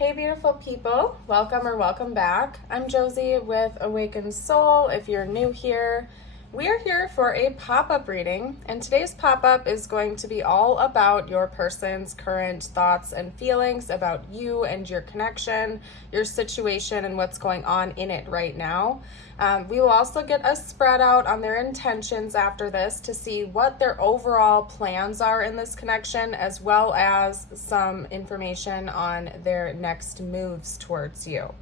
Hey beautiful people, welcome or welcome back. I'm Josie with Awakened Soul. If you're new here, we are here for a pop-up reading, and today's pop-up is going to be all about your person's current thoughts and feelings about you and your connection, your situation, and what's going on in it right now. We will also get a spread out on their intentions after this to see what their overall plans are in this connection, as well as some information on their next moves towards you.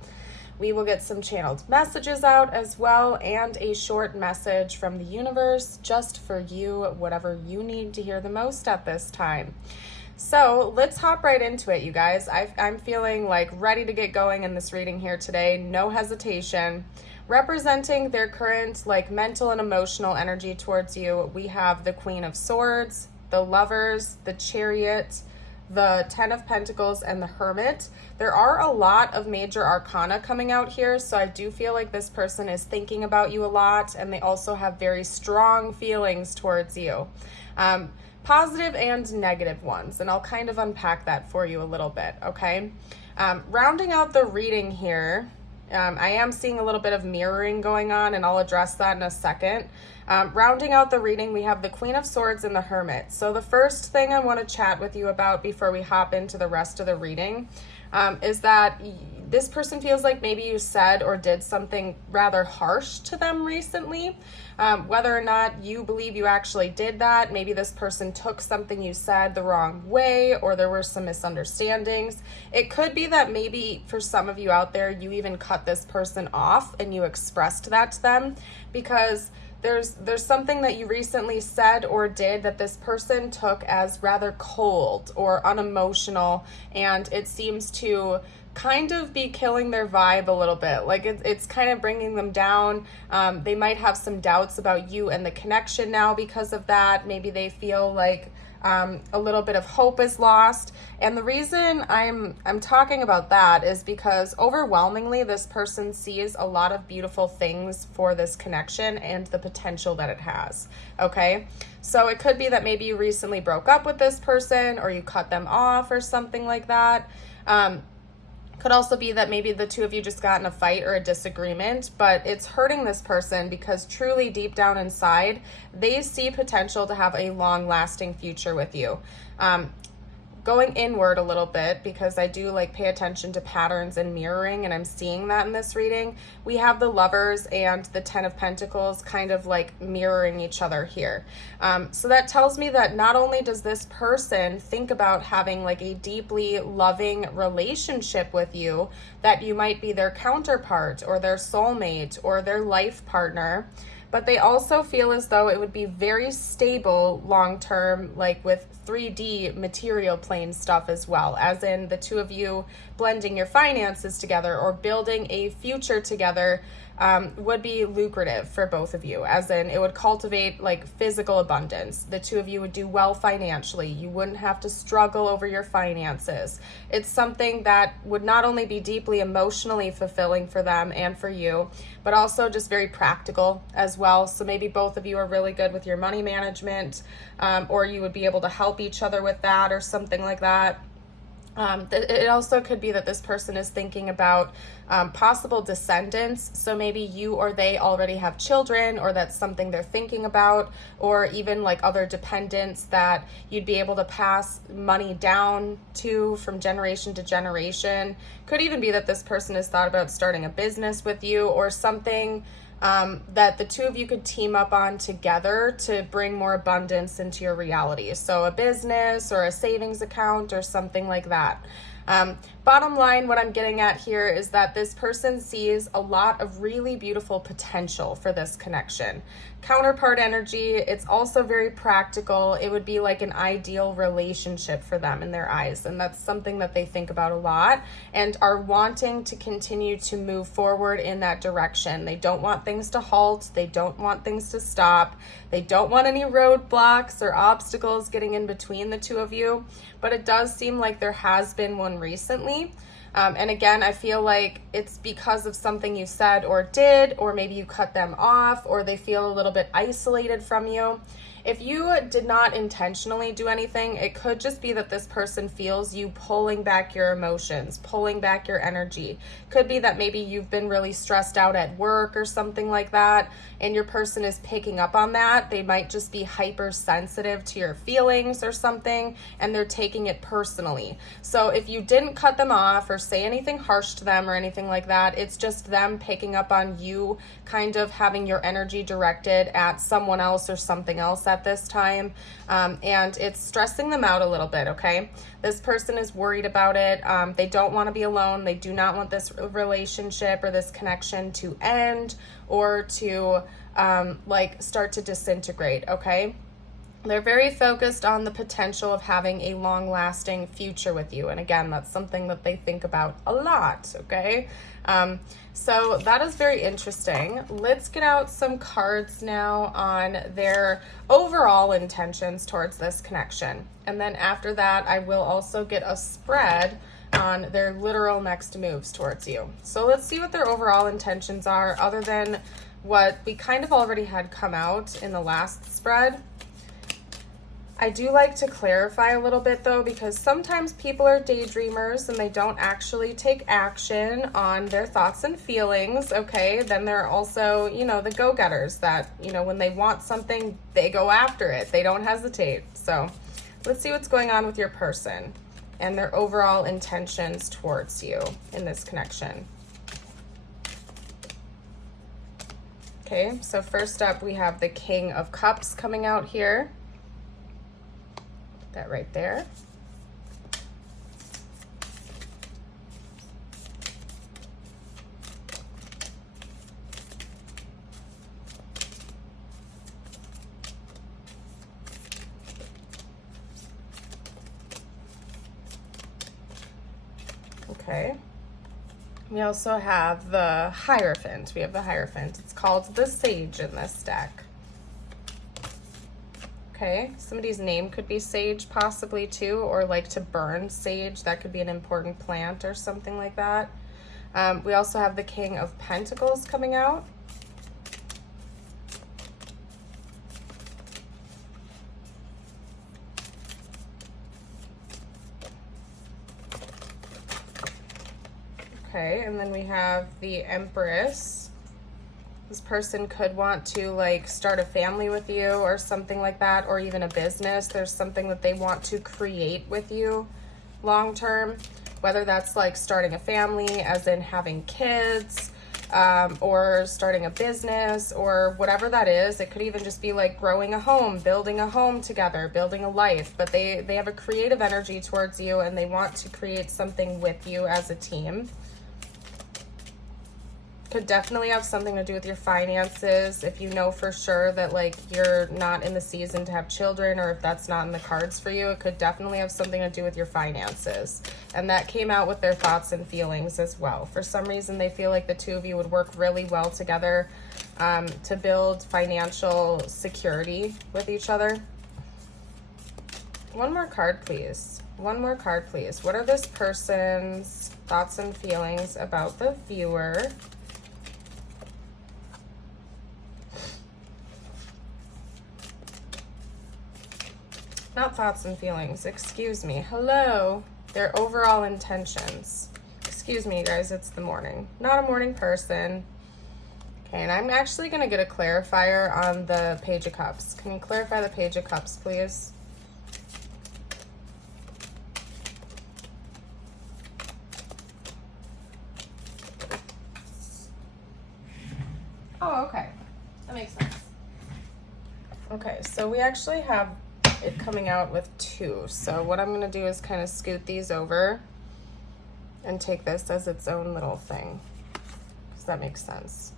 We will get some channeled messages out as well, and a short message from the universe just for you, whatever you need to hear the most at this time. So let's hop right into it, you guys. I'm feeling like ready to get going in this reading here today. No hesitation. Representing their current mental and emotional energy towards you, we have the Queen of Swords, the Lovers, the Chariot, the Ten of Pentacles, and the Hermit. There are a lot of major arcana coming out here, so I do feel like this person is thinking about you a lot, and they also have very strong feelings towards you. Positive and negative ones, and I'll kind of unpack that for you a little bit, okay? Rounding out the reading here, I am seeing a little bit of mirroring going on, and I'll address that in a second. Rounding out the reading, we have the Queen of Swords and the Hermit. So the first thing I want to chat with you about before we hop into the rest of the reading is that this person feels like maybe you said or did something rather harsh to them recently. Whether or not you believe you actually did that, maybe this person took something you said the wrong way, or there were some misunderstandings. It could be that maybe for some of you out there, you even cut this person off and you expressed that to them, because there's something that you recently said or did that this person took as rather cold or unemotional, and it seems to kind of be killing their vibe a little bit. Like it's kind of bringing them down. They might have some doubts about you and the connection now because of that. Maybe they feel like a little bit of hope is lost. And the reason I'm talking about that is because overwhelmingly this person sees a lot of beautiful things for this connection and the potential that it has. Okay, so it could be that maybe you recently broke up with this person, or you cut them off or something like that. Could also be that maybe the two of you just got in a fight or a disagreement, but it's hurting this person because truly deep down inside, they see potential to have a long-lasting future with you. Going inward a little bit, because I do pay attention to patterns and mirroring, and I'm seeing that in this reading. We have the Lovers and the Ten of Pentacles kind of mirroring each other here. So that tells me that not only does this person think about having a deeply loving relationship with you, that you might be their counterpart or their soulmate or their life partner, but they also feel as though it would be very stable long-term, with 3D material plane stuff as well, as in the two of you blending your finances together or building a future together would be lucrative for both of you, as in it would cultivate physical abundance. The two of you would do well financially. You wouldn't have to struggle over your finances. It's something that would not only be deeply emotionally fulfilling for them and for you, but also just very practical as well. So maybe both of you are really good with your money management, or you would be able to help each other with that or something like that. It also could be that this person is thinking about possible descendants. So maybe you or they already have children, or that's something they're thinking about, or even other dependents that you'd be able to pass money down to from generation to generation. Could even be that this person has thought about starting a business with you, or something that the two of you could team up on together to bring more abundance into your reality. So a business or a savings account or something like that. Bottom line, what I'm getting at here is that this person sees a lot of really beautiful potential for this connection. Counterpart energy, it's also very practical. It would be an ideal relationship for them in their eyes, and that's something that they think about a lot and are wanting to continue to move forward in that direction. They don't want things to halt. They don't want things to stop. They don't want any roadblocks or obstacles getting in between the two of you, but it does seem like there has been one recently. And again, I feel like it's because of something you said or did, or maybe you cut them off, or they feel a little bit isolated from you. if you did not intentionally do anything, it could just be that this person feels you pulling back your emotions, pulling back your energy. Could be that maybe you've been really stressed out at work or something like that, and your person is picking up on that. They might just be hypersensitive to your feelings or something, and they're taking it personally. So if you didn't cut them off or say anything harsh to them or anything like that, it's just them picking up on you kind of having your energy directed at someone else or something else at this time, and it's stressing them out a little bit, okay? This person is worried about it. They don't want to be alone. They do not want this relationship or this connection to end or to like start to disintegrate, okay? They're very focused on the potential of having a long-lasting future with you. And again, that's something that they think about a lot, okay? So that is very interesting. Let's get out some cards now on their overall intentions towards this connection. And then after that, I will also get a spread on their literal next moves towards you. So let's see what their overall intentions are, other than what we kind of already had come out in the last spread. I do like to clarify a little bit though, because sometimes people are daydreamers and they don't actually take action on their thoughts and feelings, okay? Then there are also, you know, the go-getters that, you know, when they want something, they go after it. They don't hesitate. So let's see what's going on with your person and their overall intentions towards you in this connection. Okay, so first up we have the King of Cups coming out here. That right there. Okay. We also have the Hierophant. We have the Hierophant. It's called the Sage in this deck. Okay, somebody's name could be Sage possibly too, or like to burn sage. That could be an important plant or something like that. We also have the King of Pentacles coming out. Okay, and then we have the Empress. This person could want to like start a family with you or something like that, or even a business. There's something that they want to create with you long term, whether that's like starting a family as in having kids, or starting a business or whatever that is. It could even just be like growing a home, building a home together, building a life, but they have a creative energy towards you and they want to create something with you as a team. Could definitely have something to do with your finances. If you know for sure that like you're not in the season to have children, or if that's not in the cards for you, it could definitely have something to do with your finances. And that came out with their thoughts and feelings as well. For some reason, they feel like the two of you would work really well together to build financial security with each other. One more card, please. One more card, please. What are this person's thoughts and feelings about the viewer? Not thoughts and feelings, excuse me. Hello. Their overall intentions. Excuse me, guys, it's the morning. Not a morning person. Okay, and I'm actually going to get a clarifier on the Page of Cups. Can you clarify the Page of Cups, please? Oh, okay. That makes sense. Okay, so we actually have it coming out with two. So what I'm going to do is kind of scoot these over and take this as its own little thing. Does that make sense?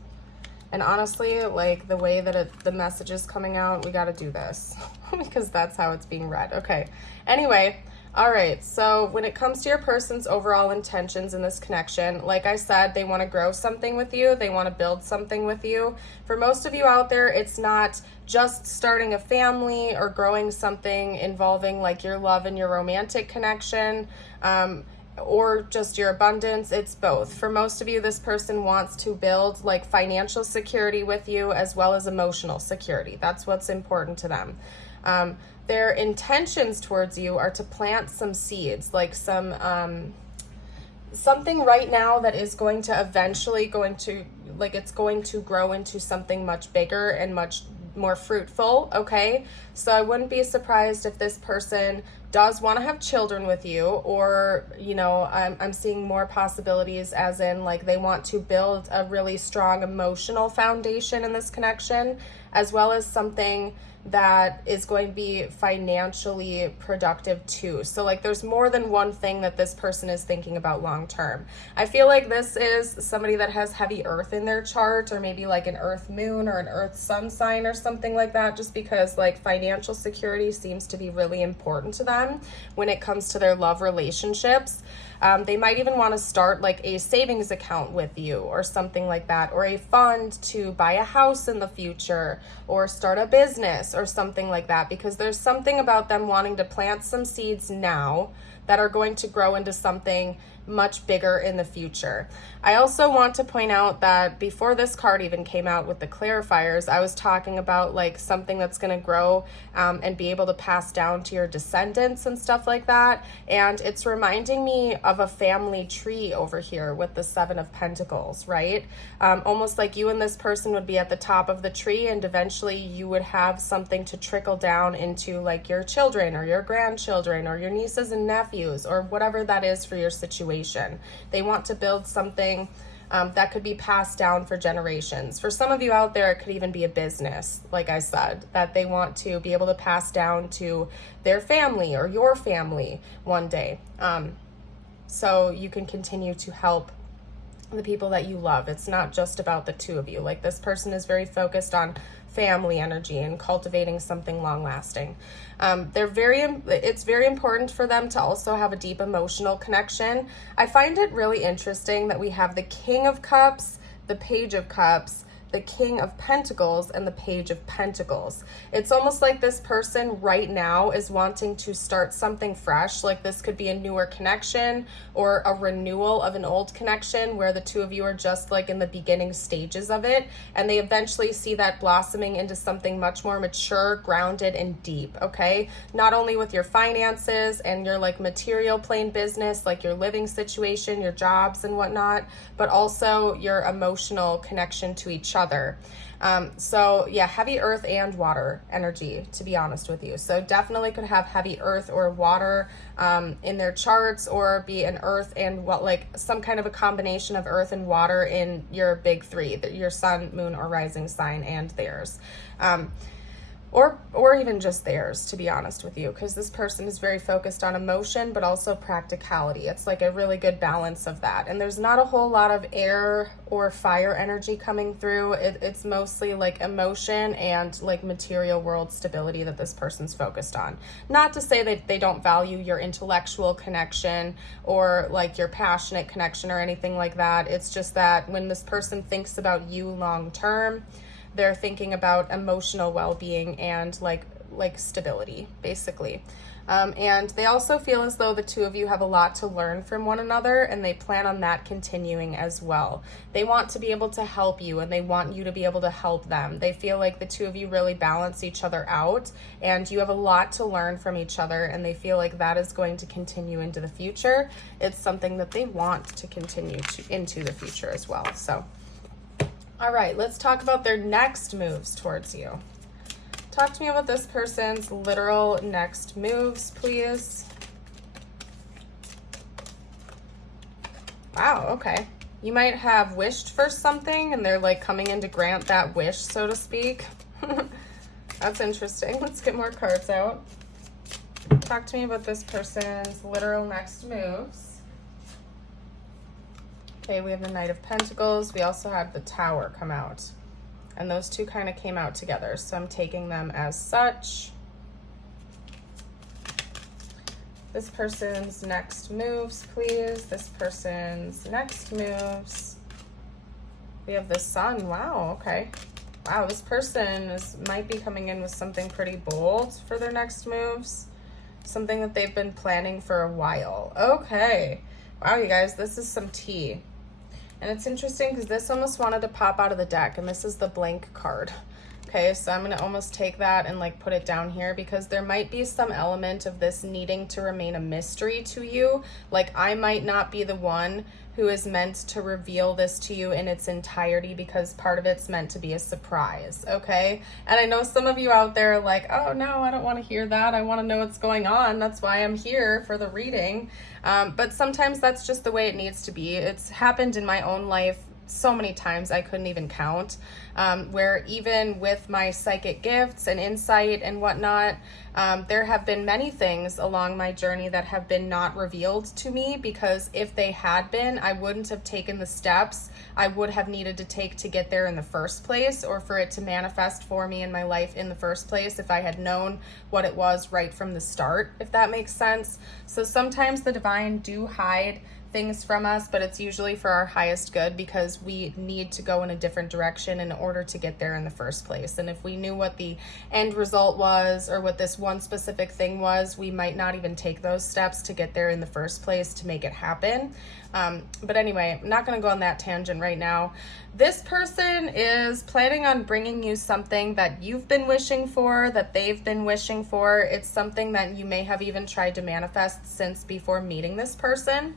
And honestly, like the way that the message is coming out, we got to do this because that's how it's being read. Okay. Anyway, all right. So when it comes to your person's overall intentions in this connection, like I said, they want to grow something with you. They want to build something with you. For most of you out there, it's not just starting a family or growing something involving like your love and your romantic connection. or just your abundance. It's both. For most of you, this person wants to build like financial security with you as well as emotional security. That's what's important to them. Their intentions towards you are to plant some seeds, like something right now that is going to eventually it's going to grow into something much bigger and much more fruitful. Okay, so I wouldn't be surprised if this person does want to have children with you, or I'm seeing more possibilities as in like they want to build a really strong emotional foundation in this connection, as well as something that is going to be financially productive too. So like there's more than one thing that this person is thinking about long term. I feel like this is somebody that has heavy earth in their chart, or maybe like an earth moon or an earth sun sign or something like that, just because like financial security seems to be really important to them when it comes to their love relationships. They might even want to start like a savings account with you or something like that, or a fund to buy a house in the future, or start a business or something like that, because there's something about them wanting to plant some seeds now that are going to grow into something much bigger in the future. I also want to point out that before this card even came out with the clarifiers, I was talking about like something that's going to grow and be able to pass down to your descendants and stuff like that. And it's reminding me of a family tree over here with the 7 of Pentacles, right? Almost like you and this person would be at the top of the tree, and eventually you would have something to trickle down into like your children or your grandchildren or your nieces and nephews or whatever that is for your situation. They want to build something that could be passed down for generations. For some of you out there, it could even be a business, like I said, that they want to be able to pass down to their family or your family one day. So you can continue to help the people that you love. It's not just about the two of you. Like this person is very focused on family energy and cultivating something long lasting. It's very important for them to also have a deep emotional connection. I find it really interesting that we have the King of Cups, the Page of Cups, the King of Pentacles, and the Page of Pentacles. It's almost like this person right now is wanting to start something fresh. Like this could be a newer connection or a renewal of an old connection where the two of you are just like in the beginning stages of it, and they eventually see that blossoming into something much more mature, grounded, and deep. Okay, not only with your finances and your like material plane business, like your living situation, your jobs and whatnot, but also your emotional connection to each other. So yeah, heavy earth and water energy, to be honest with you. So definitely could have heavy earth or water in their charts, or be an earth and some kind of a combination of earth and water in your big three, your sun, moon, or rising sign and theirs. Or even just theirs, to be honest with you, because this person is very focused on emotion, but also practicality. It's like a really good balance of that. And there's not a whole lot of air or fire energy coming through. It's mostly like emotion and like material world stability that this person's focused on. Not to say that they don't value your intellectual connection or like your passionate connection or anything like that. It's just that when this person thinks about you long term, they're thinking about emotional well-being and like stability, basically. And they also feel as though the two of you have a lot to learn from one another, and they plan on that continuing as well. They want to be able to help you, and they want you to be able to help them. They feel like the two of you really balance each other out, and you have a lot to learn from each other, and they feel like that is going to continue into the future. It's something that they want to continue into the future as well. So all right, let's talk about their next moves towards you. Talk to me about this person's literal next moves, please. Wow, okay. You might have wished for something and they're like coming in to grant that wish, so to speak. That's interesting. Let's get more cards out. Talk to me about this person's literal next moves. Okay, we have the Knight of Pentacles. We also had the Tower come out. And those two kind of came out together, so I'm taking them as such. This person's next moves, please. This person's next moves. We have the Sun. Wow, okay. Wow, this person might be coming in with something pretty bold for their next moves. Something that they've been planning for a while. Okay. Wow, you guys, this is some tea. And it's interesting because this almost wanted to pop out of the deck, and this is the blank card. Okay, so I'm going to almost take that and like put it down here because there might be some element of this needing to remain a mystery to you. Like I might not be the one who is meant to reveal this to you in its entirety because part of it's meant to be a surprise, okay? And I know some of you out there are like, oh no, I don't want to hear that. I want to know what's going on. That's why I'm here for the reading. But sometimes that's just the way it needs to be. It's happened in my own life so many times I couldn't even count, where even with my psychic gifts and insight and whatnot, there have been many things along my journey that have been not revealed to me, because if they had been, I wouldn't have taken the steps I would have needed to take to get there in the first place, or for it to manifest for me in my life in the first place if I had known what it was right from the start, if that makes sense. So sometimes the divine do hide things from us, but it's usually for our highest good because we need to go in a different direction in order to get there in the first place. And if we knew what the end result was or what this one specific thing was, we might not even take those steps to get there in the first place to make it happen. But anyway, I'm not going to go on that tangent right now. This person is planning on bringing you something that you've been wishing for, that they've been wishing for. It's something that you may have even tried to manifest since before meeting this person.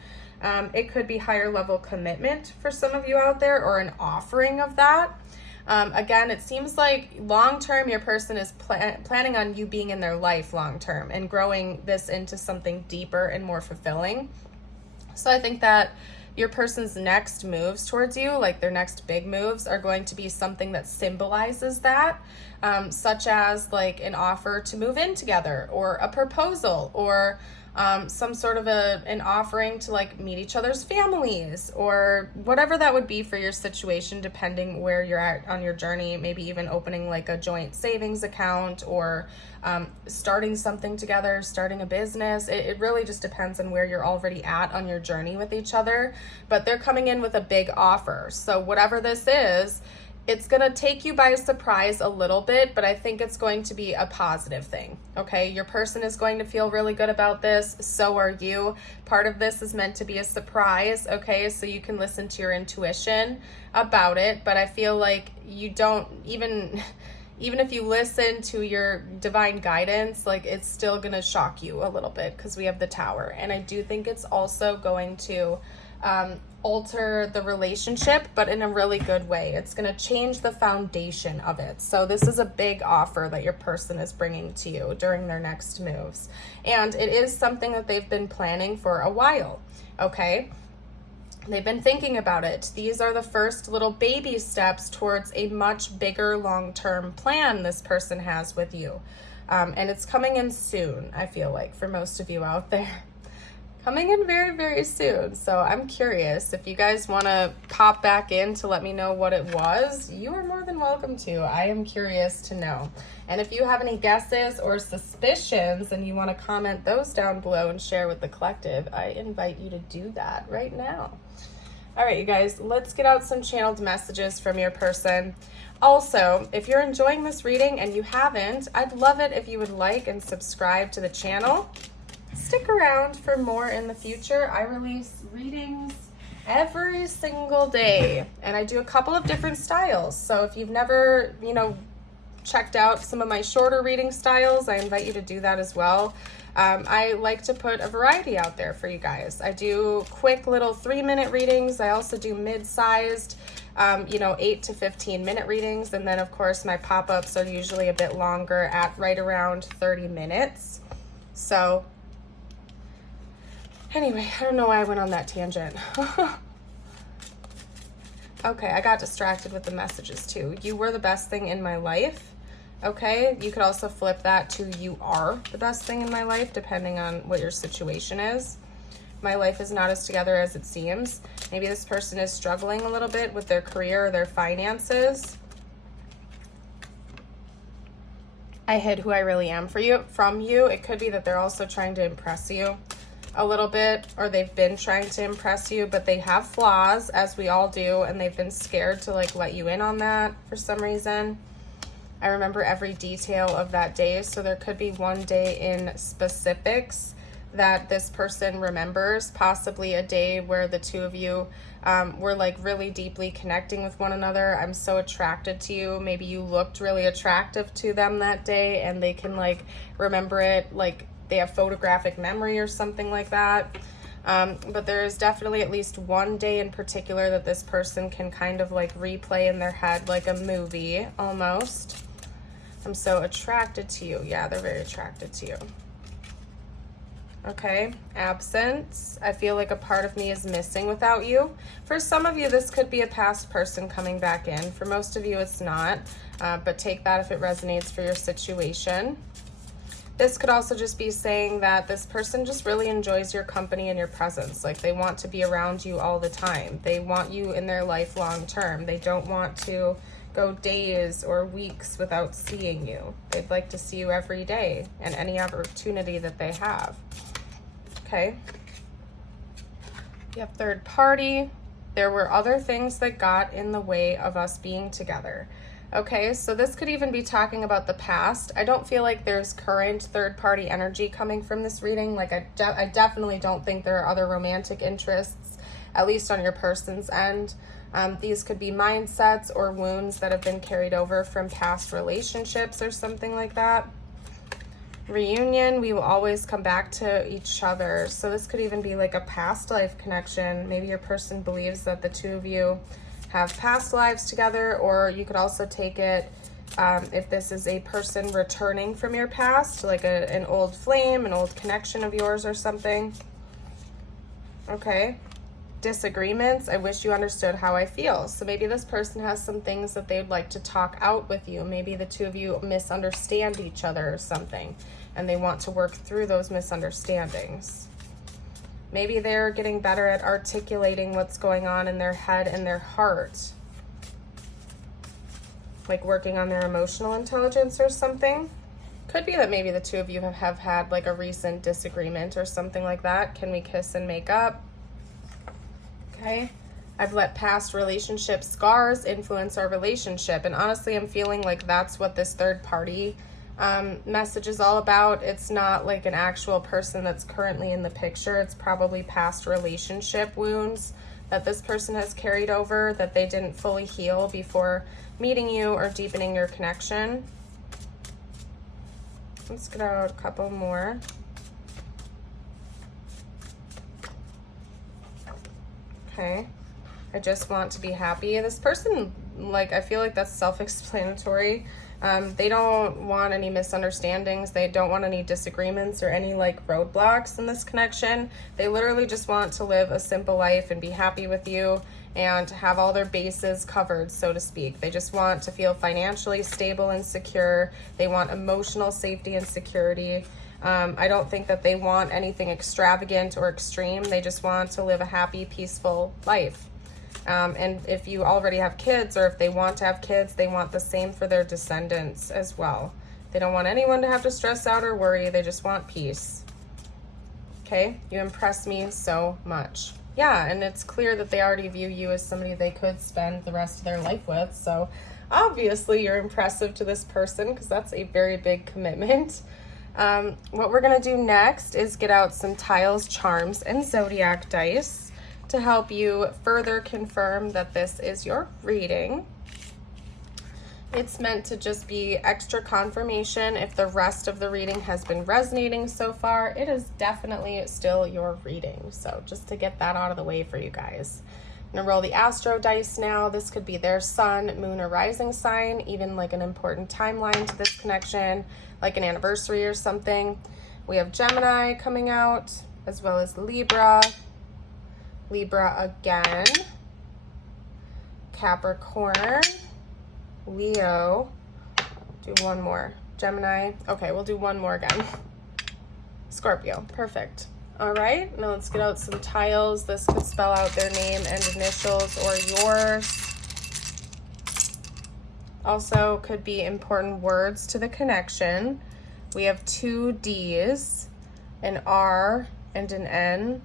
It could be higher level commitment for some of you out there, or an offering of that. Again, it seems like long term your person is planning on you being in their life long term and growing this into something deeper and more fulfilling. So I think that your person's next moves towards you, like their next big moves, are going to be something that symbolizes that, such as like an offer to move in together, or a proposal, or some sort of an offering to like meet each other's families, or whatever that would be for your situation, depending where you're at on your journey. Maybe even opening like a joint savings account, or starting something together, starting a business. It really just depends on where you're already at on your journey with each other, but they're coming in with a big offer. So whatever this is, it's going to take you by surprise a little bit, but I think it's going to be a positive thing, okay? Your person is going to feel really good about this. So are you. Part of this is meant to be a surprise, okay? So you can listen to your intuition about it, but I feel like you don't even if you listen to your divine guidance, like it's still going to shock you a little bit because we have the Tower. And I do think it's also going to alter the relationship, but in a really good way. It's going to change the foundation of it. So this is a big offer that your person is bringing to you during their next moves. And it is something that they've been planning for a while, okay? They've been thinking about it. These are the first little baby steps towards a much bigger long-term plan this person has with you. And it's coming in soon, I feel like, for most of you out there. Coming in very, very soon. So I'm curious if you guys want to pop back in to let me know what it was. You are more than welcome to. I am curious to know. And if you have any guesses or suspicions and you want to comment those down below and share with the collective, I invite you to do that right now. All right, you guys, let's get out some channeled messages from your person. Also, if you're enjoying this reading and you haven't, I'd love it if you would like and subscribe to the channel. Stick around for more in the future. I release readings every single day, and I do a couple of different styles. So if you've never, checked out some of my shorter reading styles, I invite you to do that as well. I like to put a variety out there for you guys. I do quick little 3-minute readings. I also do mid-sized, 8 to 15-minute readings. And then, of course, my pop-ups are usually a bit longer at right around 30 minutes. So anyway, I don't know why I went on that tangent. Okay, I got distracted with the messages too. You were the best thing in my life. Okay, you could also flip that to you are the best thing in my life, depending on what your situation is. My life is not as together as it seems. Maybe this person is struggling a little bit with their career or their finances. I hid who I really am from you. It could be that they're also trying to impress you a little bit, or they've been trying to impress you, but they have flaws, as we all do, and they've been scared to let you in on that for some reason. I remember every detail of that day, so there could be one day in specifics that this person remembers, possibly a day where the two of you were like really deeply connecting with one another. I'm so attracted to you. Maybe you looked really attractive to them that day and they can like remember it, like they have photographic memory or something like that. But there is definitely at least one day in particular that this person can kind of like replay in their head like a movie almost. I'm so attracted to you. Yeah, they're very attracted to you. Okay, absence. I feel like a part of me is missing without you. For some of you, this could be a past person coming back in. For most of you, it's not, but take that if it resonates for your situation. This could also just be saying that this person just really enjoys your company and your presence. Like they want to be around you all the time. They want you in their life long term. They don't want to go days or weeks without seeing you. They'd like to see you every day and any opportunity that they have. Okay. You have third party. There were other things that got in the way of us being together. Okay, so this could even be talking about the past. I don't feel like there's current third-party energy coming from this reading. Like I definitely don't think there are other romantic interests, at least on your person's end. These could be mindsets or wounds that have been carried over from past relationships or something like that. Reunion, we will always come back to each other. So this could even be like a past life connection. Maybe your person believes that the two of you have past lives together, or you could also take it if this is a person returning from your past, like an old flame, an old connection of yours or something. Okay. Disagreements. I wish you understood how I feel. So maybe this person has some things that they'd like to talk out with you. Maybe the two of you misunderstand each other or something, and they want to work through those misunderstandings. Maybe they're getting better at articulating what's going on in their head and their heart. Like working on their emotional intelligence or something. Could be that maybe the two of you have had like a recent disagreement or something like that. Can we kiss and make up? Okay. I've let past relationship scars influence our relationship. And honestly, I'm feeling like that's what this third party message is all about. It's not like an actual person that's currently in the picture. It's probably past relationship wounds that this person has carried over that they didn't fully heal before meeting you or deepening your connection. Let's get out a couple more. Okay. I just want to be happy. This person, like, I feel like that's self-explanatory. They don't want any misunderstandings. They don't want any disagreements or any like roadblocks in this connection. They literally just want to live a simple life and be happy with you and have all their bases covered, so to speak. They just want to feel financially stable and secure. They want emotional safety and security. I don't think that they want anything extravagant or extreme. They just want to live a happy, peaceful life. And if you already have kids, or if they want to have kids, they want the same for their descendants as well. They don't want anyone to have to stress out or worry. They just want peace. Okay, you impress me so much. Yeah, and it's clear that they already view you as somebody they could spend the rest of their life with. So obviously you're impressive to this person because that's a very big commitment. What we're going to do next is get out some tiles, charms, and zodiac dice to help you further confirm that this is your reading. It's meant to just be extra confirmation. If the rest of the reading has been resonating so far, it is definitely still your reading. So just to get that out of the way for you guys. I'm gonna roll the astro dice now. This could be their sun, moon, or rising sign, even like an important timeline to this connection, like an anniversary or something. We have Gemini coming out, as well as Libra again, Capricorn, Leo, do one more, Gemini, okay, we'll do one more again, Scorpio, perfect. All right, now let's get out some tiles. This could spell out their name and initials or yours. Also could be important words to the connection. We have 2 D's, an R, and an N.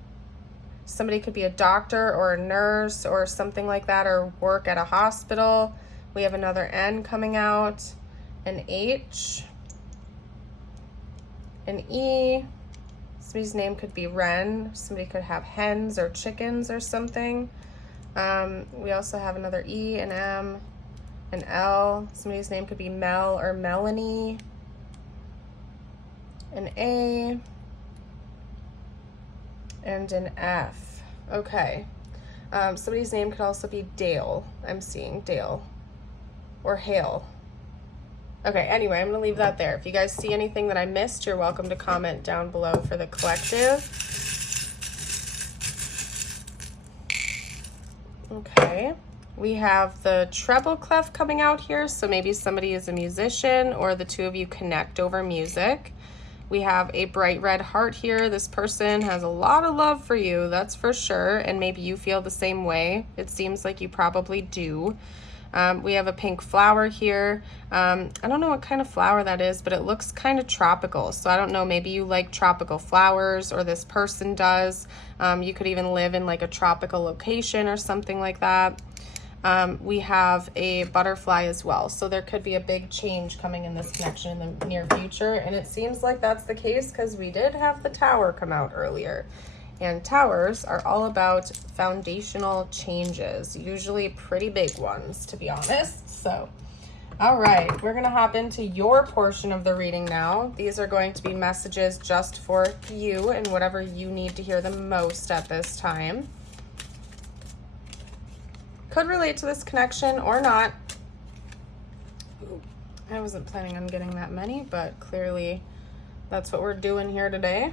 Somebody could be a doctor or a nurse or something like that, or work at a hospital. We have another N coming out, an H, an E. So Somebody's name could be Wren. Somebody could have hens or chickens or something. We also have another E, an M, an L. Somebody's name could be Mel or Melanie. An A. And an F. Okay. Somebody's name could also be Dale. I'm seeing Dale. Or Hale. Okay, anyway, I'm going to leave that there. If you guys see anything that I missed, you're welcome to comment down below for the collective. Okay, we have the treble clef coming out here, so maybe somebody is a musician or the two of you connect over music. We have a bright red heart here. This person has a lot of love for you, that's for sure, and maybe you feel the same way. It seems like you probably do. We have a pink flower here. I don't know what kind of flower that is, but it looks kind of tropical. So I don't know, maybe you like tropical flowers, or this person does. You could even live in like a tropical location or something like that. We have a butterfly as well. So there could be a big change coming in this connection in the near future. And it seems like that's the case because we did have the tower come out earlier. And towers are all about foundational changes, usually pretty big ones, to be honest. So, all right, we're going to hop into your portion of the reading now. These are going to be messages just for you and whatever you need to hear the most at this time. Could relate to this connection or not. I wasn't planning on getting that many, but clearly that's what we're doing here today.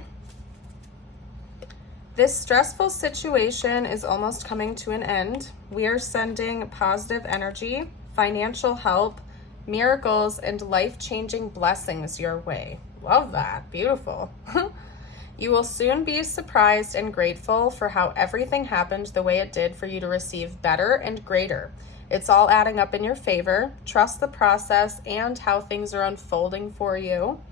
This stressful situation is almost coming to an end. We are sending positive energy, financial help, miracles, and life-changing blessings your way. Love that. Beautiful. You will soon be surprised and grateful for how everything happened the way it did for you to receive better and greater. It's all adding up in your favor. Trust the process and how things are unfolding for you.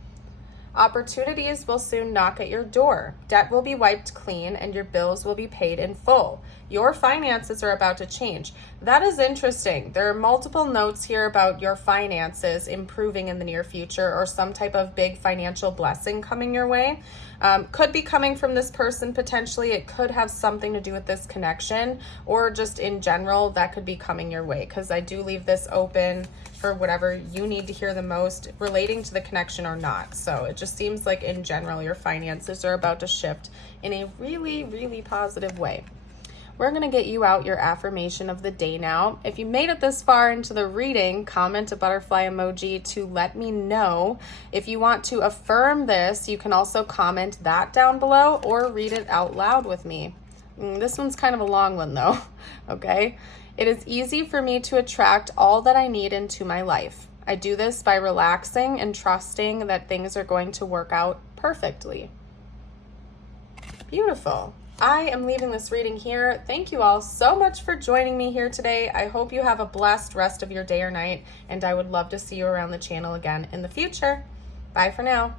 Opportunities will soon knock at your door. Debt will be wiped clean and your bills will be paid in full. Your finances are about to change. That is interesting. There are multiple notes here about your finances improving in the near future or some type of big financial blessing coming your way. Could be coming from this person potentially. It could have something to do with this connection or just in general that could be coming your way because I do leave this open for whatever you need to hear the most relating to the connection or not. So it just seems like in general your finances are about to shift in a really, really positive way. We're going to get you out your affirmation of the day now. If you made it this far into the reading, comment a butterfly emoji to let me know. If you want to affirm this, you can also comment that down below or read it out loud with me. This one's kind of a long one though, okay? It is easy for me to attract all that I need into my life. I do this by relaxing and trusting that things are going to work out perfectly. Beautiful. I am leaving this reading here. Thank you all so much for joining me here today. I hope you have a blessed rest of your day or night, and I would love to see you around the channel again in the future. Bye for now.